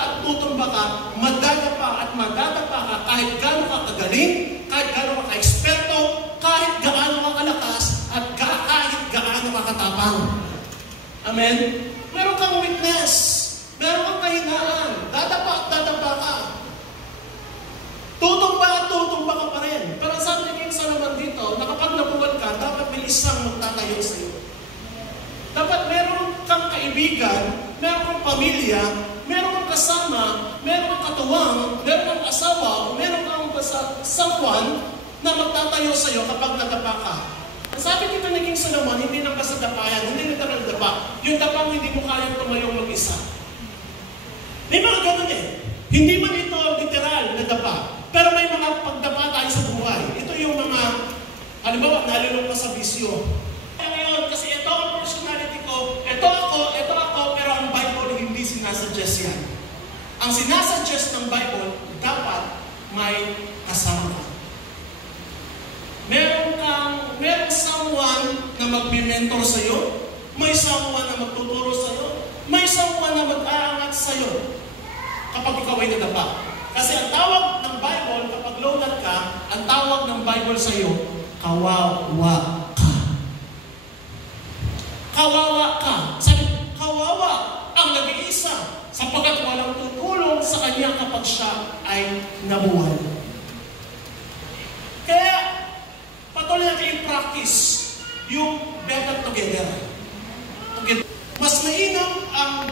at tutumba ka, madadapa at madadapa ka kahit gaano ka kagaling, kahit gaano ka ka-eksperto, kahit gaano ka kalakas, at kahit gaano ka katapang. Amen? Meron kang weakness. Meron kang kahinaan. Dadapa at dadapa ka. Tutumba at tutumba ka pa rin. Pero sabi ni King Solomon dito, na kapag nabuwal ka, dapat may isang magtatayo sa iyo. Dapat meron kang kaibigan, meron kang pamilya, meron kang kasama, meron kang katuwang, meron kang asawa, meron kang someone na magtatayo sa iyo kapag nadapa ka. Ang sabi dito ni King Solomon, hindi lang basta dapayan, hindi literal dapa. Yung dapang hindi mo kayang tumayong mag-isa. May mga ganun eh. Hindi man ito literal na dapa. Pero may mga pagdapa tayo sa buhay. Ito yung mga, halimbawa, nalulong ka sa bisyo. Ngayon, kasi ito ang personality ko, ito ako, pero ang Bible hindi sinasuggest yan. Ang sinasuggest ng Bible, dapat may kasama ka. Meron someone na magbi-mentor sa'yo, may someone na magtuturo sa'yo, may someone na mag-aangat sa'yo kapag ikaw ay nadapa. Kasi ang tawag ng Bible, kapag low-not ka, ang tawag ng Bible sa'yo, kawawa ka. Kawawa ka. Sabi, kawawa ang nag-iisa sapagkat walang tutulong sa kanya kapag siya ay nabuhay. Kaya, patuloy natin i-practice yung better together. Mas mainam ang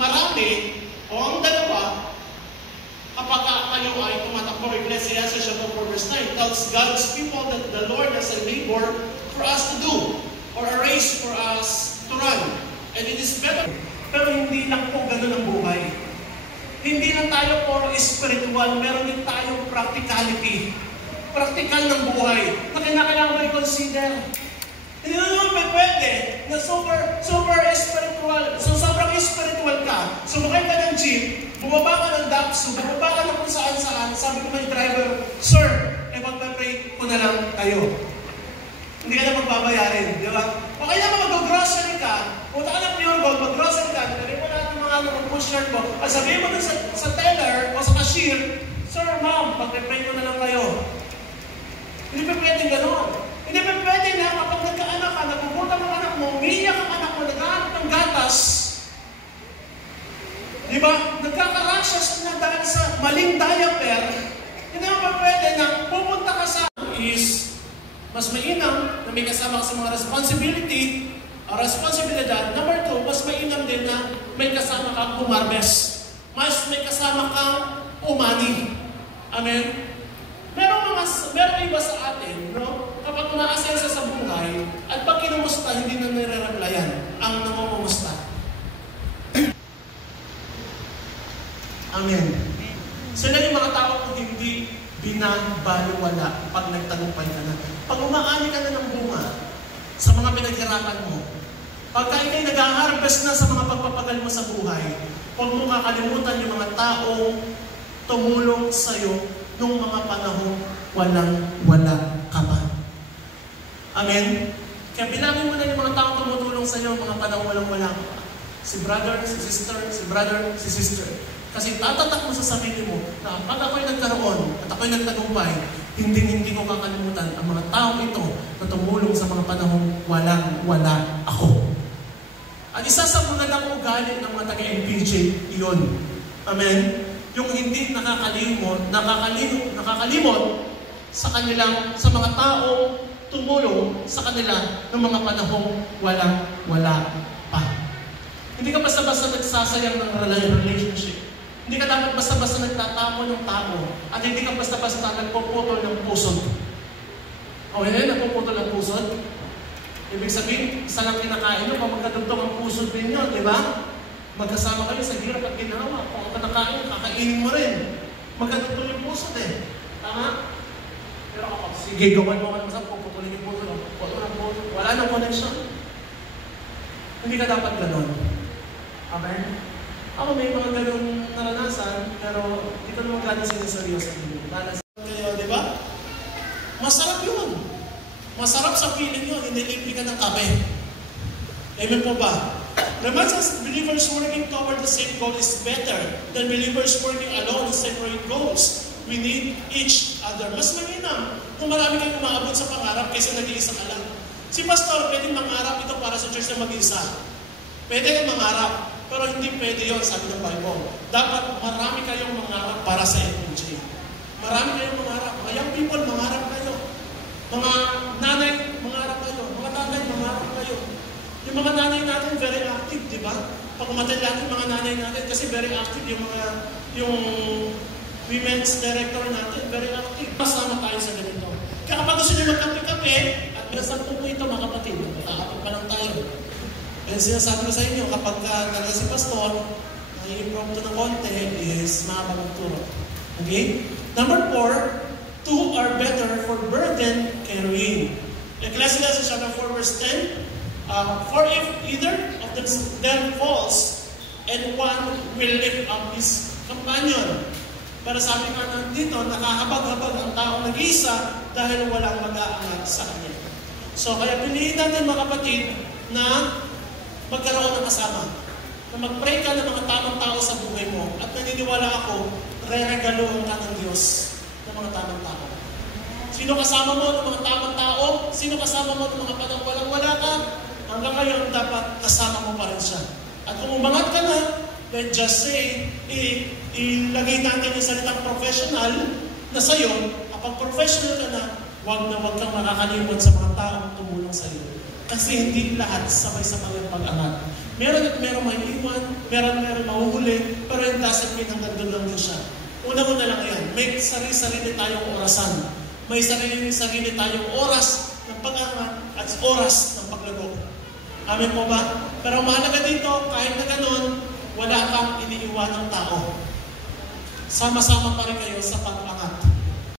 marami o ang dalawa kapag kayo ay tumatakbo. Ecclesiastes chapter 4 verse 9 tells God's people that the Lord has a labor for us to do or a race for us to run. And it is better. Pero hindi lang po ganun ang buhay. Hindi lang tayo puro spiritual, meron din tayong practicality. Practical ng buhay na kailangan mo i-consider. Hindi naman pwede na super spiritual. So sobrang spiritual ka. Sumakay ka ng jeep, bumaba ka ng Dapsu, bumaba ka na kung saan-saan. Sabi ko may driver, Sir, magpa-pray ko na lang tayo. Hindi ka na magbabayarin, di ba? O kaya mag-grocery ka, punta ka ng Pure Gold, mag-grocery ka, nalagay mo lahat ng mga push shirt mo, at sabihin mo sa teller o sa cashier, Sir, Ma'am, magpa-pray ko na lang kayo. Hindi pa pwedeng gano'n. Hindi pa pwede na kapag nagkaanak ka, napupunta ng anak mo, umiiyak ang anak mo, nagkahanap ng gatas. Di ba? Nagkaka-rashes na dahil sa maling diaper. Hindi pa pwede na pupunta ka sa mas mainam na may kasama ka sa mga responsibilidad. Number 2, mas mainam din na may kasama kang umarbes. Mas may kasama kang umani. Amen? Meron iba sa atin, no? Kapag umaasensa sa buhay, at pag kinumusta, hindi na nire-replyan ang namumumusta. Amen. Sila yung mga tao kung hindi binabaliwala pag nagtagumpay ka na. Pag umaani ka na ng bunga sa mga pinaghirapan mo, pagka ikay nag-harvest na sa mga pagpapagal mo sa buhay, huwag mo kakalimutan yung mga taong tumulong sa'yo nung mga panahong walang-wala ka pa. Amen? Kaya bilangin mo na yung mga taong tumutulong sa'yo mga panahong walang-wala ka pa. Si brother, si sister, si brother, si sister. Kasi tatatak mo sa sarili mo na pag ako'y nagkaroon at ako'y nagtagumpay, hindi ko kakalimutan ang mga taong ito na tumulong sa mga panahong walang-wala ako. At isa sa magandang ugali ng mga taga-MPJ, iyon. Amen? Yung hindi nakakalimot sa mga taong tumulong sa kanila ng mga panahong walang-wala pa. Hindi ka basta-basta nagsasayang ng relationship. Hindi ka dapat basta-basta nagtatamo ng tao at hindi ka basta-basta nagpuputol ng pusod. O hindi, nagpuputol ng pusod. Ibig sabihin, isa lang kinakain nyo, magkadugtong ang pusod ninyo, di ba? Magkasama kayo sa hirap at ginawa. Kung ang kinakain, kakainin mo rin. Magkadugtong yung pusod eh. Tama? Pero ako, sige, gawan mo ka naman sa puputulin yung pusod. Wala nang connection. Hindi ka dapat ganon. Amen? Ako may mga ganun naranasan, pero hindi ko naman gano'n sinaseryoso. Naranasan kayo, di ba? Masarap yun. Masarap sa feeling yun, hindi libre ka ng kape. Amen po ba? reminds us believers working toward the same goal is better than believers working alone in separate goals. We need each other. Mas mainam kung marami kayong umaabot sa pangarap kaysa nag-iisa ka lang. Si Pastor, pwede mangarap ito para sa church na mag-iisa. Pwede kang mangarap, pero hindi pwede yun, sabi ng Bible. Dapat marami kayong mangarap para sa FMJ. Marami kayong mangarap. Mga young people, mangarap kayo. Mga nanay, mangarap kayo. Mga tatay, mangarap kayo. Yung mga nanay natin, very active, di ba? Pag umatid natin mga nanay natin, kasi very active yung women's director natin, very active. Masama tayo sa ganito. Kaya kapag gusto nyo magkape-kape, at minsan po ito mga kapatid, nakakapag pa lang tayo. And sinasabi ko sa inyo, kapag talaga si Pastor, nai-improve to ng konti, is makapagturo. Okay? Number 4, two are better for burden carrying. Ecclesiastes chapter 4 verse 10, for if either of them falls, and one will lift up his companion. Pero sabi nga dito, nakahabag-habag ang taong nag-iisa dahil walang mag-aangat sa kanya. So, kaya piliin natin mga kapatid na magkaroon ng kasama. Na mag-pray ka ng mga tamang tao sa buhay mo. At naniniwala ako, re-regaloan ka ng Diyos ng mga tamang tao. Sino kasama mo ng mga tamang tao? Sino kasama mo ng mga panang walang-wala ka? Hanggang ngayon, dapat kasama mo pa rin siya. At kung umangat ka na, then just say, ilagay natin yung salitang professional na sa'yo, kapag professional ka na wag kang makakalimot sa mga taong tumulong sa'yo. Kasi hindi lahat sabay-sabay ang pag-angat. Meron at meron may iwan, meron mahuhuli, pero yung doesn't mean hanggang doon lang din siya. Una-una lang yan, may sarili-sarili tayong orasan. May sarili tayong oras ng pag-angat at oras ng paglago. Amen po ba? Pero mahalaga dito, kahit na gano'n, wala kang iniiwan ng tao. Sama-sama pa rin kayo sa